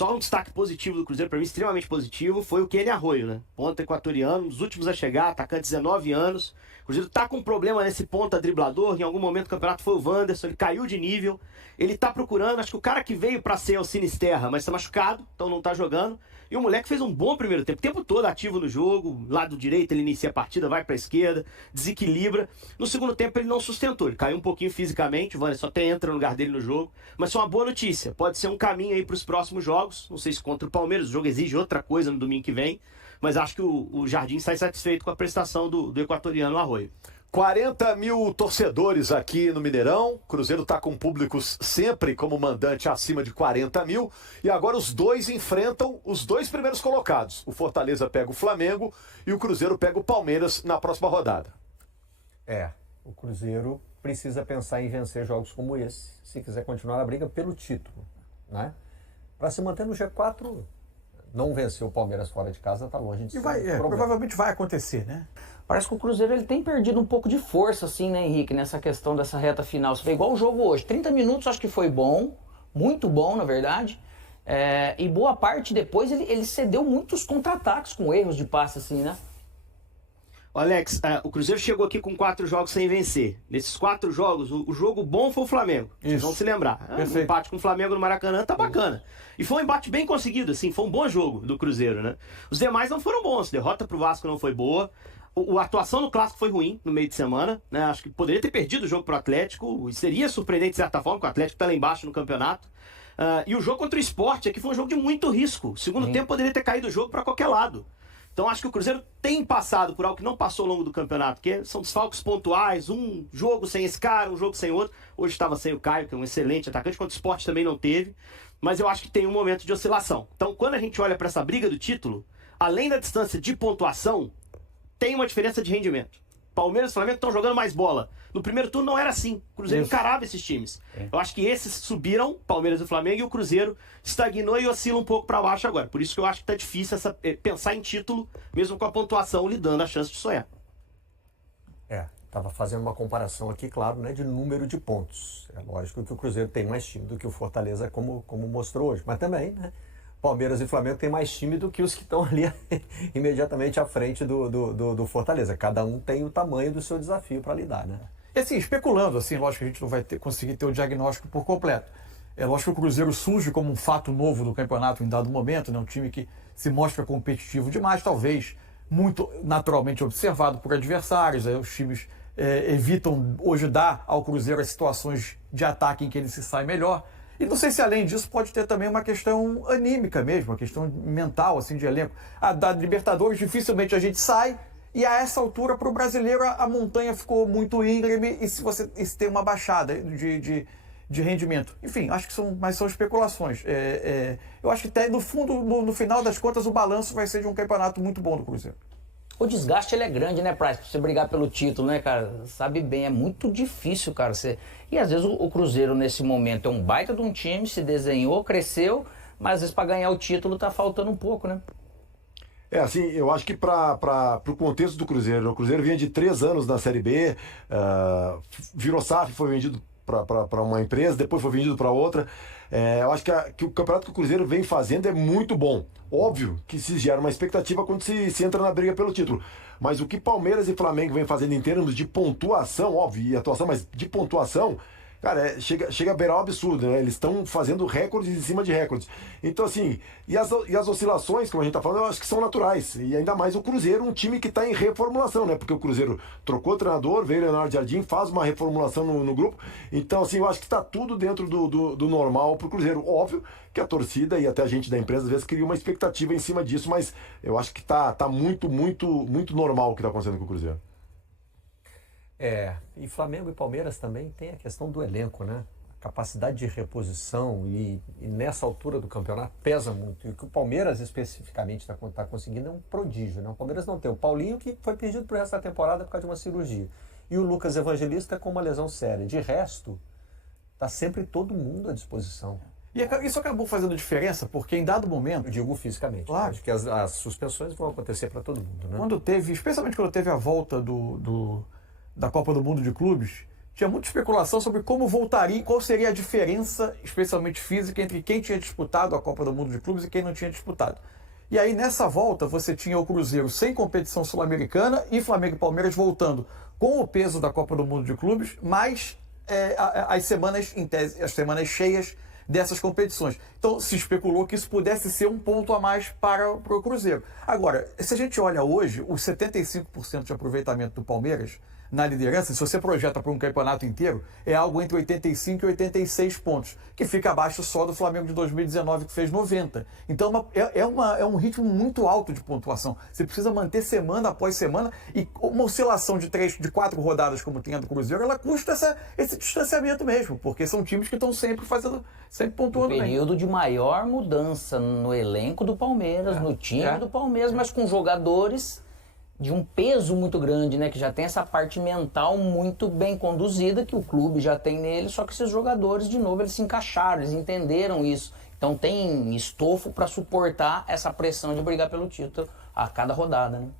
Só um destaque positivo do Cruzeiro, para mim, extremamente positivo, foi o Kenny Arroyo, né? Ponta equatoriano, dos últimos a chegar, atacante 19 anos. O Cruzeiro tá com um problema nesse ponta driblador, em algum momento do campeonato foi o Wanderson, ele caiu de nível. Ele tá procurando, acho que o cara que veio para ser o Sinisterra, mas tá machucado, então não tá jogando. E o moleque fez um bom primeiro tempo, o tempo todo ativo no jogo, lado direito ele inicia a partida, vai pra esquerda, desequilibra. No segundo tempo ele não sustentou, ele caiu um pouquinho fisicamente, o Wanderson até entra no lugar dele no jogo. Mas foi uma boa notícia, pode ser um caminho aí pros próximos jogos, não sei se contra o Palmeiras, o jogo exige outra coisa no domingo que vem, mas acho que o Jardim sai satisfeito com a prestação do equatoriano Arroyo. 40 mil torcedores aqui no Mineirão. Cruzeiro está com públicos sempre como mandante acima de 40 mil. E agora os dois enfrentam os dois primeiros colocados. O Fortaleza pega o Flamengo e o Cruzeiro pega o Palmeiras na próxima rodada. O Cruzeiro precisa pensar em vencer jogos como esse, se quiser continuar a briga pelo título, né? Para se manter no G4, não vencer o Palmeiras fora de casa está longe de ser provavelmente vai acontecer, né? Parece que o Cruzeiro ele tem perdido um pouco de força, assim, né, Henrique, nessa questão dessa reta final. Você vê igual o jogo hoje. 30 minutos acho que foi bom, muito bom, na verdade. E boa parte depois ele cedeu muitos contra-ataques com erros de passe, assim, né? Alex, o Cruzeiro chegou aqui com 4 jogos sem vencer. Nesses 4 jogos, o jogo bom foi o Flamengo. Vocês vão se lembrar. O empate com o Flamengo no Maracanã tá bacana. E foi um embate bem conseguido, assim, foi um bom jogo do Cruzeiro, né? Os demais não foram bons. Derrota pro Vasco não foi boa. A atuação no Clássico foi ruim no meio de semana, né? Acho que poderia ter perdido o jogo pro Atlético. E seria surpreendente de certa forma, porque o Atlético tá lá embaixo no campeonato. E o jogo contra o Sport aqui foi um jogo de muito risco. O segundo tempo poderia ter caído o jogo para qualquer lado. Então acho que o Cruzeiro tem passado por algo que não passou ao longo do campeonato, que são desfalques pontuais, um jogo sem esse cara, um jogo sem outro. Hoje estava sem o Caio, que é um excelente atacante, contra o Sport também não teve. Mas eu acho que tem um momento de oscilação. Então quando a gente olha para essa briga do título, além da distância de pontuação, tem uma diferença de rendimento. Palmeiras e Flamengo estão jogando mais bola. No primeiro turno não era assim. O Cruzeiro encarava esses times. Eu acho que esses subiram, Palmeiras e Flamengo, e o Cruzeiro estagnou e oscila um pouco para baixo agora. Por isso que eu acho que tá difícil pensar em título, mesmo com a pontuação lhe dando a chance de sonhar. Estava fazendo uma comparação aqui, claro, né, de número de pontos. É lógico que o Cruzeiro tem mais time do que o Fortaleza, como mostrou hoje. Mas também, né, Palmeiras e Flamengo têm mais time do que os que estão ali imediatamente à frente do Fortaleza. Cada um tem o tamanho do seu desafio para lidar, né? E assim, especulando, assim, lógico que a gente não vai conseguir ter o diagnóstico por completo. É lógico que o Cruzeiro surge como um fato novo do campeonato em dado momento, né? Um time que se mostra competitivo demais, talvez muito naturalmente observado por adversários. Aí os times evitam hoje dar ao Cruzeiro as situações de ataque em que ele se sai melhor. E não sei se além disso pode ter também uma questão anímica mesmo, uma questão mental, assim, de elenco. Da Libertadores dificilmente a gente sai, e a essa altura para o brasileiro a montanha ficou muito íngreme e se tem uma baixada de rendimento. Enfim, acho que são especulações. Eu acho que até no fundo, no final das contas, o balanço vai ser de um campeonato muito bom do Cruzeiro. O desgaste ele é grande, né, Price? Pra você brigar pelo título, né, cara? Sabe bem, é muito difícil, cara. E às vezes o Cruzeiro, nesse momento, é um baita de um time, se desenhou, cresceu, mas às vezes para ganhar o título tá faltando um pouco, né? Assim, eu acho que para o contexto do Cruzeiro, o Cruzeiro vinha de 3 anos na Série B, virou SAF, foi vendido para uma empresa, depois foi vendido para outra. Eu acho que o campeonato que o Cruzeiro vem fazendo é muito bom. Óbvio que se gera uma expectativa quando se entra na briga pelo título. Mas o que Palmeiras e Flamengo vem fazendo em termos de pontuação, óbvio, e atuação, mas de pontuação, cara, chega a beirar um absurdo, né? Eles estão fazendo recordes em cima de recordes. Então, assim, e as oscilações, como a gente tá falando, eu acho que são naturais. E ainda mais o Cruzeiro, um time que está em reformulação, né? Porque o Cruzeiro trocou o treinador, veio o Leonardo Jardim, faz uma reformulação no grupo. Então, assim, eu acho que está tudo dentro do normal pro Cruzeiro. Óbvio que a torcida e até a gente da empresa, às vezes, cria uma expectativa em cima disso, mas eu acho que tá muito normal o que está acontecendo com o Cruzeiro. E Flamengo e Palmeiras também tem a questão do elenco, né? A capacidade de reposição e nessa altura do campeonato pesa muito. E o que o Palmeiras especificamente está conseguindo é um prodígio, né? O Palmeiras não tem o Paulinho, que foi perdido pro resto da temporada por causa de uma cirurgia. E o Lucas Evangelista com uma lesão séria. De resto, tá sempre todo mundo à disposição. E isso acabou fazendo diferença, porque em dado momento... Eu digo fisicamente. Claro. Acho que as suspensões vão acontecer para todo mundo, né? Especialmente quando teve a volta da Copa do Mundo de Clubes, tinha muita especulação sobre como voltaria e qual seria a diferença, especialmente física, entre quem tinha disputado a Copa do Mundo de Clubes e quem não tinha disputado. E aí, nessa volta, você tinha o Cruzeiro sem competição sul-americana e Flamengo e Palmeiras voltando com o peso da Copa do Mundo de Clubes, mas as semanas, em tese, as semanas cheias dessas competições. Então, se especulou que isso pudesse ser um ponto a mais para o Cruzeiro. Agora, se a gente olha hoje, os 75% de aproveitamento do Palmeiras na liderança, se você projeta para um campeonato inteiro, é algo entre 85 e 86 pontos, que fica abaixo só do Flamengo de 2019, que fez 90. Então é um ritmo muito alto de pontuação. Você precisa manter semana após semana, e uma oscilação de 4 rodadas, como tem a do Cruzeiro, ela custa esse distanciamento mesmo, porque são times que estão sempre pontuando bem. Período de maior mudança no elenco do Palmeiras, no time do Palmeiras, mas com jogadores de um peso muito grande, né? Que já tem essa parte mental muito bem conduzida, que o clube já tem nele, só que esses jogadores, de novo, eles se encaixaram, eles entenderam isso. Então tem estofo para suportar essa pressão de brigar pelo título a cada rodada, né?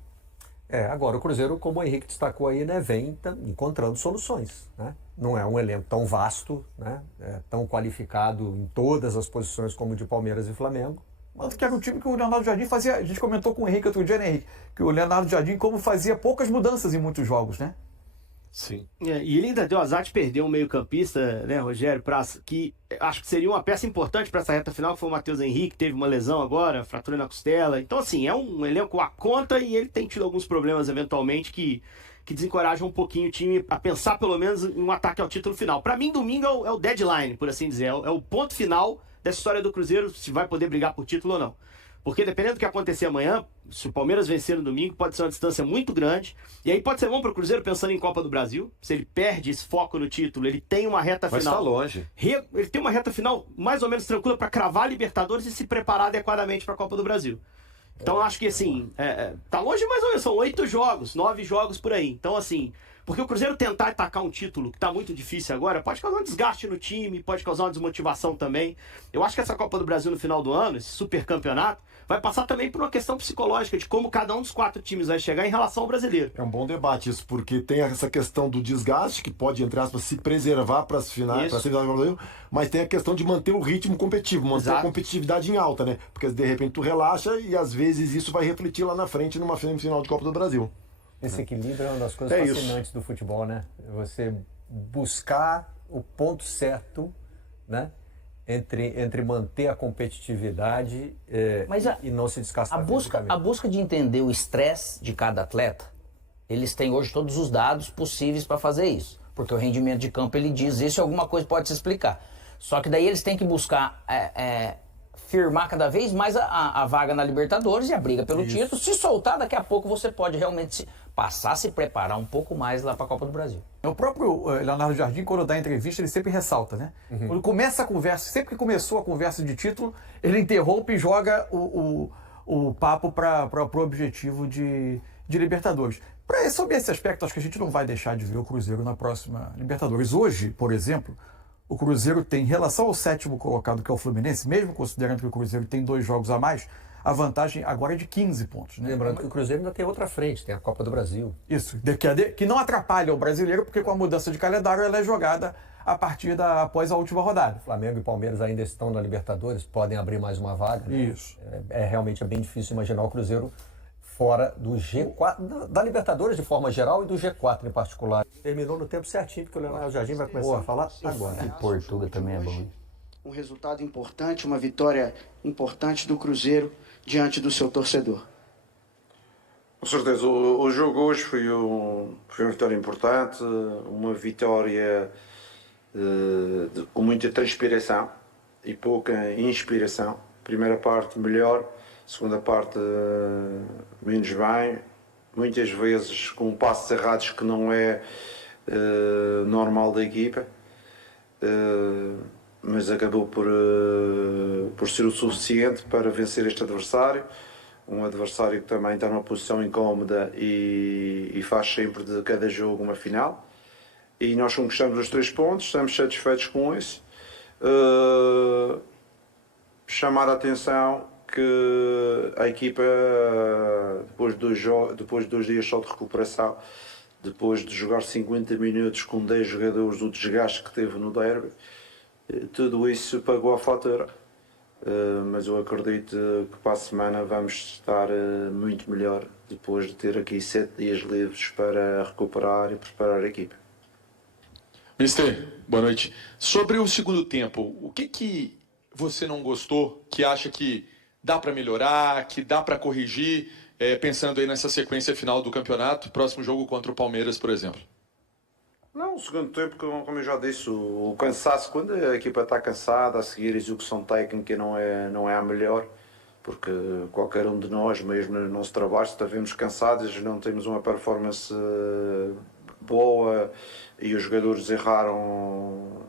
Agora o Cruzeiro, como o Henrique destacou aí, né, vem encontrando soluções, né? Não é um elenco tão vasto, né? Tão qualificado em todas as posições como o de Palmeiras e Flamengo. Tanto que era um time que o Leonardo Jardim fazia. A gente comentou com o Henrique outro dia, né, Henrique? Que o Leonardo Jardim como fazia poucas mudanças em muitos jogos, né? Sim. E ele ainda deu azar de perder um meio-campista, né, Rogério Praça, que acho que seria uma peça importante para essa reta final, que foi o Matheus Henrique, teve uma lesão agora, fratura na costela. Então, assim, é um elenco à conta e ele tem tido alguns problemas, eventualmente, que desencorajam um pouquinho o time a pensar, pelo menos, em um ataque ao título final. Para mim, domingo é o deadline, por assim dizer, é o ponto final dessa história do Cruzeiro, se vai poder brigar por título ou não. Porque dependendo do que acontecer amanhã, se o Palmeiras vencer no domingo, pode ser uma distância muito grande. E aí pode ser bom para o Cruzeiro pensando em Copa do Brasil. Se ele perde esse foco no título, ele tem uma reta final. Mas está longe. Ele tem uma reta final mais ou menos tranquila para cravar a Libertadores e se preparar adequadamente para a Copa do Brasil. Então eu acho que assim, tá longe mais ou menos, são 8 jogos, 9 jogos por aí. Então assim, porque o Cruzeiro tentar atacar um título que tá muito difícil agora, pode causar um desgaste no time, pode causar uma desmotivação também. Eu acho que essa Copa do Brasil no final do ano, esse super campeonato, vai passar também por uma questão psicológica de como cada um dos 4 times vai chegar em relação ao brasileiro. É um bom debate isso, porque tem essa questão do desgaste, que pode, entre aspas, se preservar para as finais, para a semifinal do Brasil, mas tem a questão de manter o ritmo competitivo, manter a competitividade em alta, né? Porque de repente tu relaxa e às vezes isso vai refletir lá na frente numa semifinal de Copa do Brasil. Esse equilíbrio é uma das coisas fascinantes do futebol, né? Você buscar o ponto certo, né? Entre manter a competitividade e não se descascar a busca de entender o estresse de cada atleta, eles têm hoje todos os dados possíveis para fazer isso. Porque o rendimento de campo, ele diz isso e alguma coisa pode se explicar. Só que daí eles têm que buscar firmar cada vez mais a vaga na Libertadores e a briga pelo título. Se soltar, daqui a pouco você pode realmente passar a se preparar um pouco mais lá para a Copa do Brasil. O próprio Leonardo Jardim, quando dá entrevista, ele sempre ressalta, né? Quando começa a conversa, sempre que começou a conversa de título, ele interrompe e joga o papo para o objetivo de Libertadores. Sobre esse aspecto, acho que a gente não vai deixar de ver o Cruzeiro na próxima Libertadores. Hoje, por exemplo, o Cruzeiro tem, em relação ao 7º colocado, que é o Fluminense, mesmo considerando que o Cruzeiro tem 2 jogos a mais, a vantagem agora é de 15 pontos. Né? Lembrando que o Cruzeiro ainda tem outra frente, tem a Copa do Brasil. Isso, que não atrapalha o brasileiro, porque com a mudança de calendário ela é jogada após a última rodada. Flamengo e Palmeiras ainda estão na Libertadores, podem abrir mais uma vaga. Né? Isso. Realmente bem difícil imaginar o Cruzeiro fora do G4, da Libertadores de forma geral e do G4 em particular. Terminou no tempo certinho, porque o Leonardo Jardim vai começar a falar agora. E Portugal também é bom. Um resultado importante, uma vitória importante do Cruzeiro diante do seu torcedor. Com certeza, o jogo hoje foi uma vitória importante, uma vitória com muita transpiração e pouca inspiração. Primeira parte melhor, segunda parte menos bem, muitas vezes com passos errados que não é normal da equipa, mas acabou por ser o suficiente para vencer este adversário. Um adversário que também está numa posição incómoda e faz sempre de cada jogo uma final. E nós conquistamos os 3 pontos, estamos satisfeitos com isso. Chamar a atenção que a equipa, depois de 2 dias só de recuperação, depois de jogar 50 minutos com 10 jogadores, o desgaste que teve no derby, tudo isso pagou a fatura. Mas eu acredito que para a semana vamos estar muito melhor, depois de ter aqui 7 dias livres para recuperar e preparar a equipe. Mister, boa noite. Sobre o segundo tempo, o que você não gostou, que acha que dá para melhorar, que dá para corrigir, pensando aí nessa sequência final do campeonato, próximo jogo contra o Palmeiras, por exemplo? Não, o segundo tempo, como eu já disse, o cansaço, quando a equipa está cansada, a seguir a execução técnica não é a melhor, porque qualquer um de nós, mesmo no nosso trabalho, se estivemos cansados, não temos uma performance boa e os jogadores erraram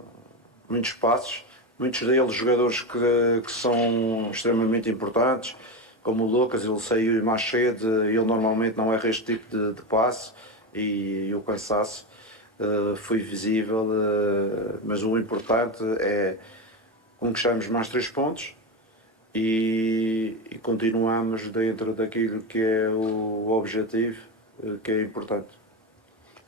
muitos passos, muitos deles jogadores que são extremamente importantes, como o Lucas, ele saiu mais cedo, ele normalmente não erra este tipo de passe e o cansaço foi visível, mas o importante é conquistarmos mais 3 pontos e continuamos dentro daquilo que é o objetivo, que é importante.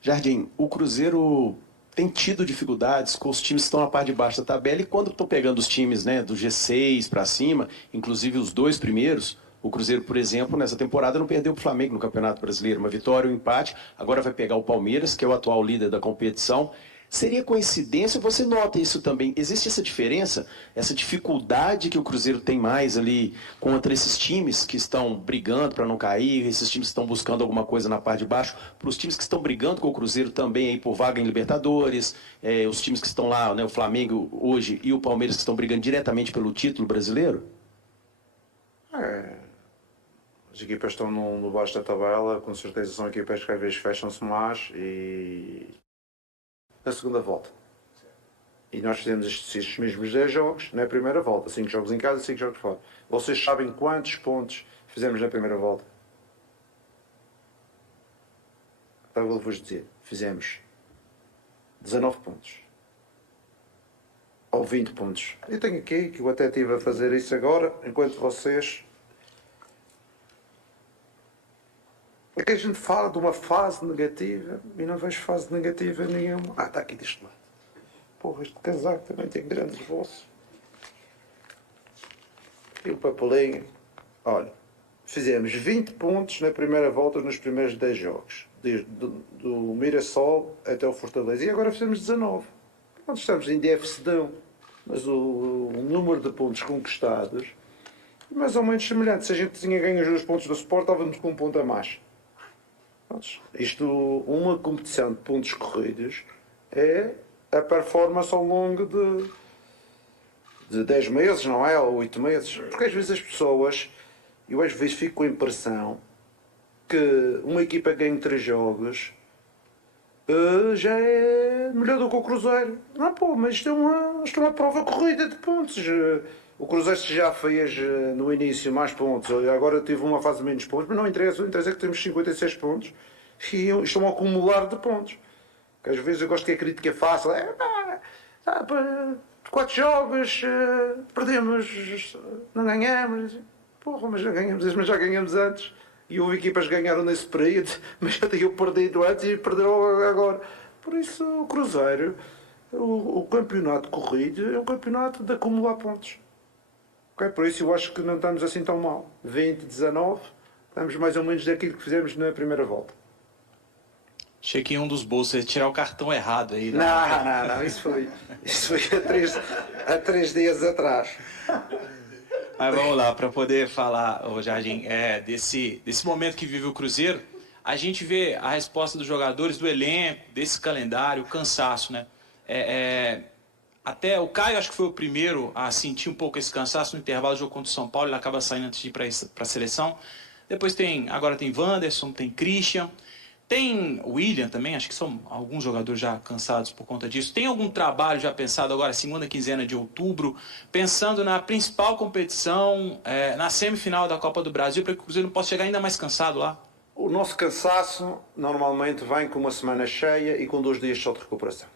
Jardim, o Cruzeiro tem tido dificuldades com os times que estão na parte de baixo da tabela, e quando estou pegando os times, né, do G6 para cima, inclusive os 2 primeiros, o Cruzeiro, por exemplo, nessa temporada não perdeu para o Flamengo no Campeonato Brasileiro, uma vitória, um empate, agora vai pegar o Palmeiras, que é o atual líder da competição. Seria coincidência? Você nota isso também? Existe essa diferença, essa dificuldade que o Cruzeiro tem mais ali contra esses times que estão brigando para não cair, esses times que estão buscando alguma coisa na parte de baixo, para os times que estão brigando com o Cruzeiro também aí por vaga em Libertadores, os times que estão lá, né, o Flamengo hoje e o Palmeiras que estão brigando diretamente pelo título brasileiro? As equipas estão no baixo da tabela, com certeza são equipas que às vezes fecham-se mais e na segunda volta. E nós fizemos estes mesmos 10 jogos na primeira volta, 5 jogos em casa e 5 jogos fora. Vocês sabem quantos pontos fizemos na primeira volta? Então vou-vos dizer, fizemos 19 pontos. Ou 20 pontos. Eu tenho aqui, que eu até estive a fazer isso agora, enquanto vocês... É que a gente fala de uma fase negativa e não vejo fase negativa nenhuma. Está aqui deste lado. Porra, este casaco também tem grandes bolsos. E o papelinho. Olha, fizemos 20 pontos na primeira volta nos primeiros 10 jogos. Desde do Mirassol até o Fortaleza. E agora fizemos 19. Nós estamos em déficitão. Mas o número de pontos conquistados é mais ou menos semelhante. Se a gente tinha ganho os 2 pontos do Sport, estávamos com 1 ponto a mais. Isto, uma competição de pontos corridos é a performance ao longo de 10 meses, não é? Ou 8 meses. Porque às vezes as pessoas, eu às vezes fico com a impressão que uma equipa ganha 3 jogos já é melhor do que o Cruzeiro. Não, pô, mas isto é uma prova corrida de pontos. O Cruzeiro já fez no início mais pontos, agora tive uma fase de menos pontos, mas não interessa, o interessa é que temos 56 pontos e estão a acumular de pontos. Que às vezes eu gosto que a crítica é fácil, 4 jogos, perdemos, não ganhamos. Porra, mas já ganhamos antes. E houve equipas que ganharam nesse período, mas já tinham perdido antes e perderam agora. Por isso o Cruzeiro, o campeonato corrido é um campeonato de acumular pontos. Okay? Por isso eu acho que não estamos assim tão mal. 20, 19, estamos mais ou menos daquilo que fizemos na primeira volta. Achei que em um dos bolsos tirar o cartão errado aí. Não, isso foi há 3 dias atrás. Mas vamos lá, para poder falar, Jardim, desse momento que vive o Cruzeiro, a gente vê a resposta dos jogadores, do elenco, desse calendário, o cansaço, né? Até o Caio, acho que foi o primeiro a sentir um pouco esse cansaço no intervalo do jogo contra o São Paulo, ele acaba saindo antes de ir para a seleção. Depois agora tem Wanderson, tem Christian, tem William também, acho que são alguns jogadores já cansados por conta disso. Tem algum trabalho já pensado agora, segunda quinzena de outubro, pensando na principal competição, na semifinal da Copa do Brasil, para que o Cruzeiro não possa chegar ainda mais cansado lá? O nosso cansaço normalmente vem com uma semana cheia e com 2 dias só de recuperação.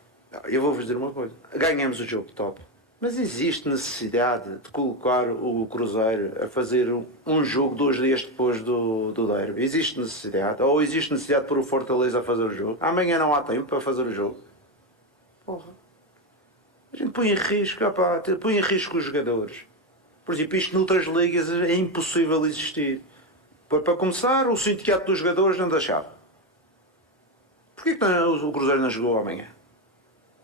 Eu vou-vos dizer uma coisa. Ganhamos o jogo top. Mas existe necessidade de colocar o Cruzeiro a fazer um jogo 2 dias depois do derby? Existe necessidade? Ou existe necessidade de pôr o Fortaleza a fazer o jogo? Amanhã não há tempo para fazer o jogo. Porra. A gente põe em risco, põe em risco os jogadores. Por exemplo, isto noutras ligas é impossível existir. Para começar, o sindicato dos jogadores não deixava. Porquê que o Cruzeiro não jogou amanhã?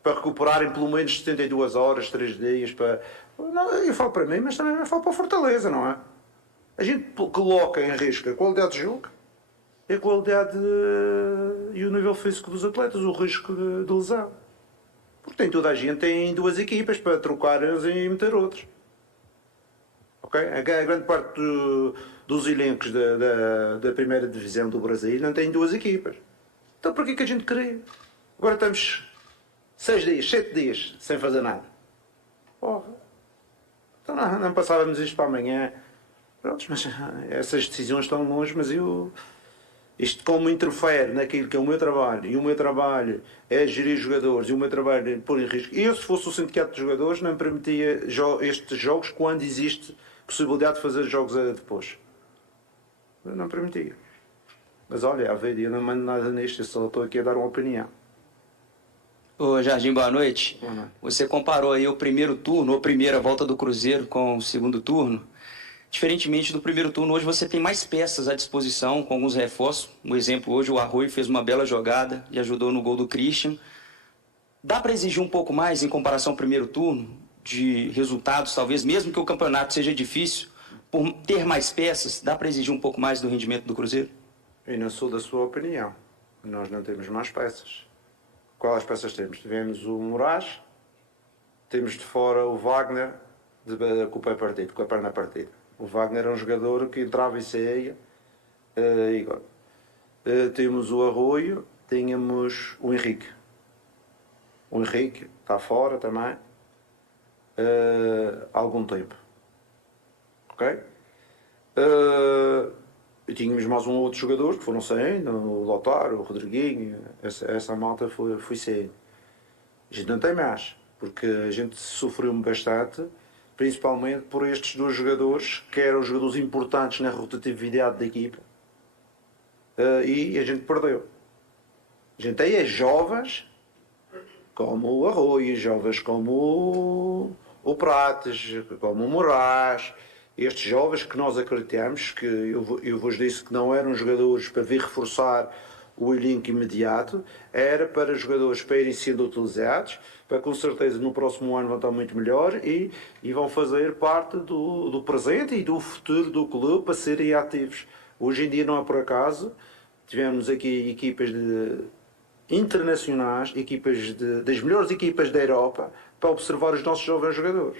Para recuperarem pelo menos 72 horas, 3 dias, para... Não, eu falo para mim, mas também eu falo para a Fortaleza, não é? A gente coloca em risco a qualidade de jogo, a qualidade e o nível físico dos atletas, o risco de lesão. Porque tem toda a gente, tem 2 equipas para trocar uns e meter outros. Ok? A grande parte dos elencos da primeira divisão do Brasil não tem 2 equipas. Então para que a gente queria? Agora estamos 6 dias, 7 dias sem fazer nada. Porra. Então não passávamos isto para amanhã. Pronto, mas essas decisões estão longe, mas isto como interfere naquilo que é o meu trabalho, e o meu trabalho é gerir jogadores, e o meu trabalho é pôr em risco. Eu, se fosse o sindicato de jogadores, não permitia estes jogos quando existe possibilidade de fazer jogos depois. Eu não permitia. Mas olha, a ver, eu não mando nada nisto, eu só estou aqui a dar uma opinião. Ô Jardim, boa noite. Você comparou aí o primeiro turno, ou primeira volta do Cruzeiro com o segundo turno. Diferentemente do primeiro turno, hoje você tem mais peças à disposição, com alguns reforços. Um exemplo, hoje o Arroio fez uma bela jogada e ajudou no gol do Christian. Dá para exigir um pouco mais em comparação ao primeiro turno, de resultados, talvez, mesmo que o campeonato seja difícil, por ter mais peças, dá para exigir um pouco mais do rendimento do Cruzeiro? Eu não sou da sua opinião. Nós não temos mais peças. Quais peças temos? Tivemos o Moraes, temos de fora o Wagner, com o pé partido, com a perna partida. O Wagner é um jogador que entrava e saía. Temos o Arroio, tínhamos o Henrique. O Henrique está fora também. Há algum tempo. Ok? E tínhamos mais um outro jogador que foram saindo, o Lotário, o Rodriguinho, essa malta foi saindo. A gente não tem mais, porque a gente sofreu bastante, principalmente por estes 2 jogadores, que eram jogadores importantes na rotatividade da equipa, e a gente perdeu. A gente tem as jovens, como o Arroio, jovens como o Prates, como o Moraes, estes jovens que nós acreditamos, que eu vos disse que não eram jogadores para vir reforçar o elenco imediato, era para jogadores para irem sendo utilizados, para com certeza no próximo ano vão estar muito melhor e vão fazer parte do presente e do futuro do clube para serem ativos. Hoje em dia não é por acaso, tivemos aqui equipas internacionais, das melhores equipas da Europa, para observar os nossos jovens jogadores.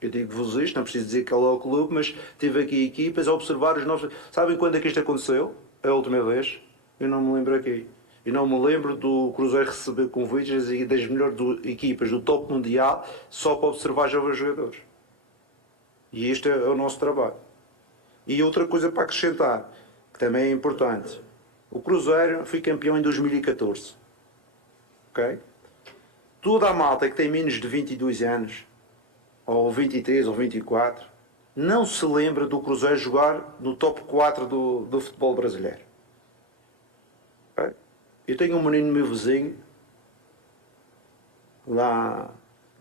Eu digo-vos isto, não preciso dizer qual é o clube, mas tive aqui equipas a observar os nossos... Sabem quando é que isto aconteceu? A última vez? Eu não me lembro aqui. Eu não me lembro do Cruzeiro receber convites das melhores equipas do top mundial só para observar jovens jogadores. E este é o nosso trabalho. E outra coisa para acrescentar, que também é importante. O Cruzeiro foi campeão em 2014. Ok? Toda a malta que tem menos de 22 anos, ou 23 ou 24, não se lembra do Cruzeiro jogar no top 4 do futebol brasileiro. Okay? Eu tenho um menino meu vizinho, lá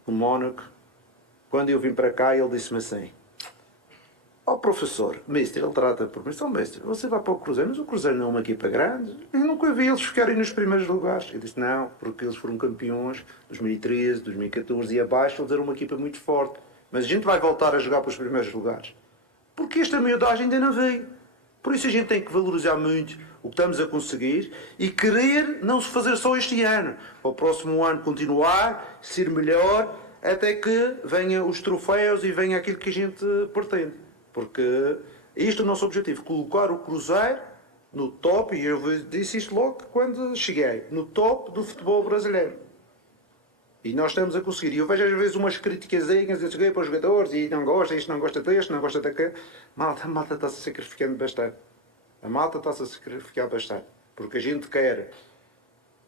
no Mónaco, quando eu vim para cá ele disse-me assim: ó professor, mister, ele trata por mim, mister, você vai para o Cruzeiro, mas o Cruzeiro não é uma equipa grande, eu nunca vi eles ficarem nos primeiros lugares. Eu disse: não, porque eles foram campeões 2013, 2014 e abaixo, eles eram uma equipa muito forte, mas a gente vai voltar a jogar para os primeiros lugares, porque esta miudagem ainda não veio. Por isso a gente tem que valorizar muito o que estamos a conseguir e querer não se fazer só este ano, para o próximo ano continuar, ser melhor, até que venham os troféus e venha aquilo que a gente pretende. Porque este é o nosso objetivo, colocar o Cruzeiro no top, e eu disse isto logo quando cheguei, no top do futebol brasileiro. E nós estamos a conseguir. E eu vejo às vezes umas criticazinhas, eu cheguei para os jogadores e não gosta, isto não gosta deste, não gosta daquele. A malta está-se sacrificando bastante. A malta está-se a sacrificar bastante. Porque a gente quer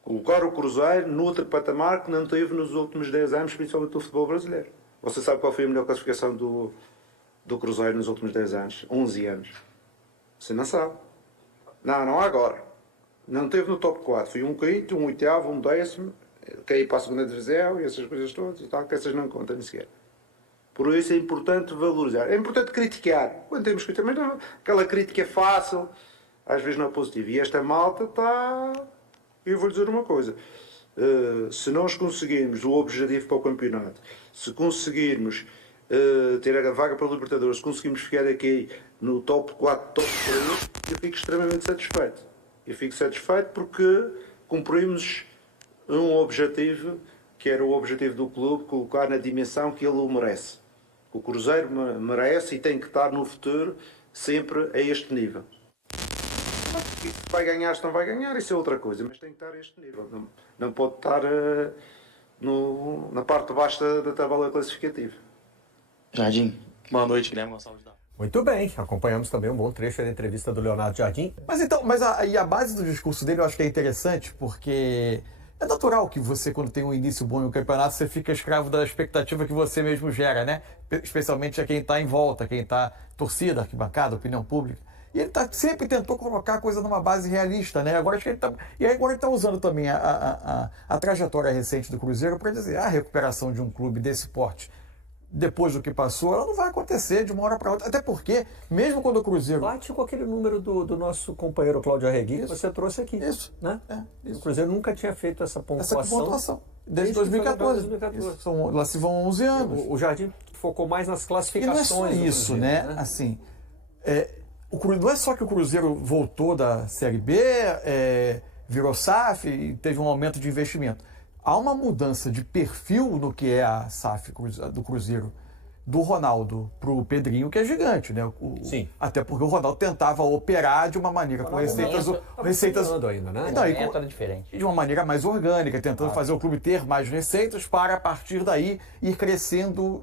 colocar o Cruzeiro noutro patamar que não teve nos últimos 10 anos, principalmente do futebol brasileiro. Você sabe qual foi a melhor classificação do Cruzeiro nos últimos 10 anos? 11 anos. Você não sabe. Não agora. Não teve no top 4. Foi um quinto, um oitavo, um décimo, caí para a segunda divisão e essas coisas todas e tal, que essas não contam nem sequer. Por isso é importante valorizar. É importante criticar. Quando temos que criticar, mas não, aquela crítica é fácil, às vezes não é positiva. E esta malta está... Eu vou dizer uma coisa. Se nós conseguirmos o objetivo para o campeonato, se conseguirmos ter a vaga para o Libertadores, se conseguirmos ficar aqui no top 4, top 3, eu fico extremamente satisfeito. Eu fico satisfeito porque cumprimos um objetivo, que era o objetivo do clube, colocar na dimensão que ele o merece. O Cruzeiro merece e tem que estar no futuro sempre a este nível. Se vai ganhar, se não vai ganhar, isso é outra coisa, mas tem que estar a este nível. Não pode estar na parte de baixo da tabela classificativa. Jardim, boa noite, Guilherme Gonçalves. Muito bem, acompanhamos também um bom trecho da entrevista do Leonardo Jardim. Mas a base do discurso dele eu acho que é interessante, porque é natural que você, quando tem um início bom em um campeonato, você fica escravo da expectativa que você mesmo gera, né? Especialmente a quem está em volta, quem está torcida, arquibancada, opinião pública. E ele sempre tentou colocar a coisa numa base realista, né? Agora acho que ele está usando também a trajetória recente do Cruzeiro para dizer a recuperação de um clube desse porte, depois do que passou, ela não vai acontecer de uma hora para outra. Até porque, mesmo quando o Cruzeiro... Bate com aquele número do nosso companheiro Cláudio Arregui, que você trouxe aqui. Isso. Né? Isso. O Cruzeiro nunca tinha feito essa pontuação. Essa pontuação. Desde 2014. Lá se vão 11 anos. O Jardim focou mais nas classificações. E não é só isso, Cruzeiro, né? Assim, não é só que o Cruzeiro voltou da Série B, virou SAF e teve um aumento de investimento. Há uma mudança de perfil no que é a SAF do Cruzeiro, do Ronaldo para o Pedrinho, que é gigante, né? Sim. Até porque o Ronaldo tentava operar de uma maneira com receitas ainda, né? Era diferente. De uma maneira mais orgânica, tentando fazer o clube ter mais receitas para, a partir daí, ir crescendo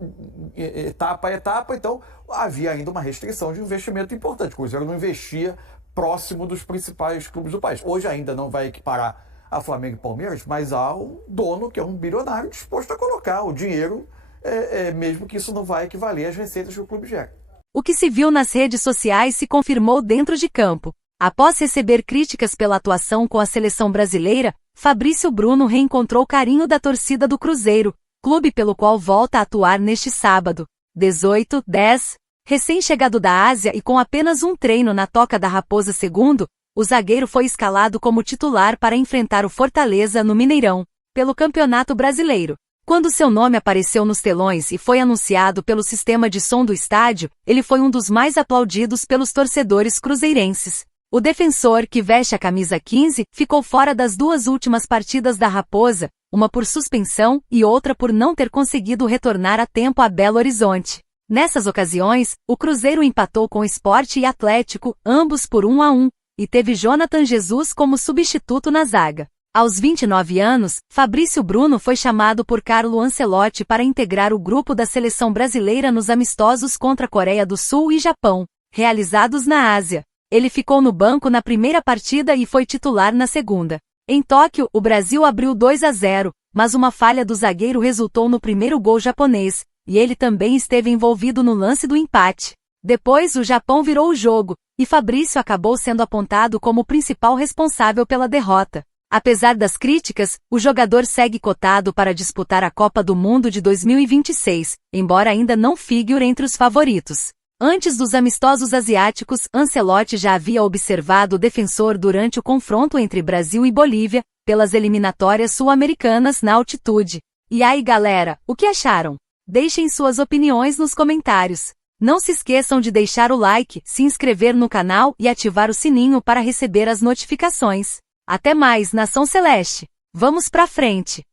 etapa a etapa. Então, havia ainda uma restrição de investimento importante. O Cruzeiro não investia próximo dos principais clubes do país. Hoje ainda não vai equiparar a Flamengo e Palmeiras, mas há um dono que é um bilionário disposto a colocar o dinheiro, mesmo que isso não vai equivaler às receitas que o clube gera. O que se viu nas redes sociais se confirmou dentro de campo. Após receber críticas pela atuação com a seleção brasileira, Fabrício Bruno reencontrou o carinho da torcida do Cruzeiro, clube pelo qual volta a atuar neste sábado, 18/10. Recém-chegado da Ásia e com apenas um treino na Toca da Raposa II, o zagueiro foi escalado como titular para enfrentar o Fortaleza no Mineirão, pelo Campeonato Brasileiro. Quando seu nome apareceu nos telões e foi anunciado pelo sistema de som do estádio, ele foi um dos mais aplaudidos pelos torcedores cruzeirenses. O defensor, que veste a camisa 15, ficou fora das duas últimas partidas da Raposa, uma por suspensão e outra por não ter conseguido retornar a tempo a Belo Horizonte. Nessas ocasiões, o Cruzeiro empatou com Sport e Atlético, ambos por 1-1, e teve Jonathan Jesus como substituto na zaga. Aos 29 anos, Fabrício Bruno foi chamado por Carlo Ancelotti para integrar o grupo da seleção brasileira nos amistosos contra a Coreia do Sul e Japão, realizados na Ásia. Ele ficou no banco na primeira partida e foi titular na segunda. Em Tóquio, o Brasil abriu 2-0, mas uma falha do zagueiro resultou no primeiro gol japonês, e ele também esteve envolvido no lance do empate. Depois o Japão virou o jogo, e Fabrício acabou sendo apontado como o principal responsável pela derrota. Apesar das críticas, o jogador segue cotado para disputar a Copa do Mundo de 2026, embora ainda não figure entre os favoritos. Antes dos amistosos asiáticos, Ancelotti já havia observado o defensor durante o confronto entre Brasil e Bolívia, pelas eliminatórias sul-americanas na altitude. E aí, galera, o que acharam? Deixem suas opiniões nos comentários. Não se esqueçam de deixar o like, se inscrever no canal e ativar o sininho para receber as notificações. Até mais, Nação Celeste! Vamos pra frente!